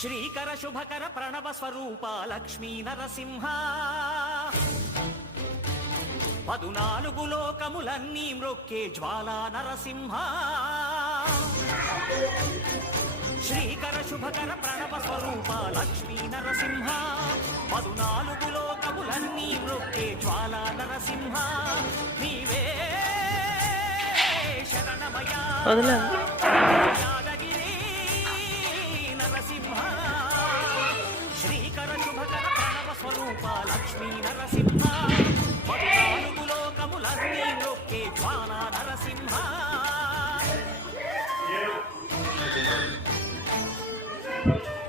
శ్రీకర శుభకర ప్రణవ స్వరూప లక్ష్మీ నరసింహ 14 లోకములన్నీ మ్రొక్కే జ్వాలా నరసింహ శ్రీకర శుభకర ప్రణవ స్వరూప లక్ష్మీ నరసింహ 14 లోకములన్నీ మ్రొక్కే జ్వాలా నరసింహ నీవే శరణమయ్యా యాదగిరి నరసింహ శ్రీకర శుభకర ప్రణవ స్వరూప లక్ష్మీ నరసింహ 14 లోకములన్నీ మ్రొక్కే జ్వాలా Narasimha Thank you.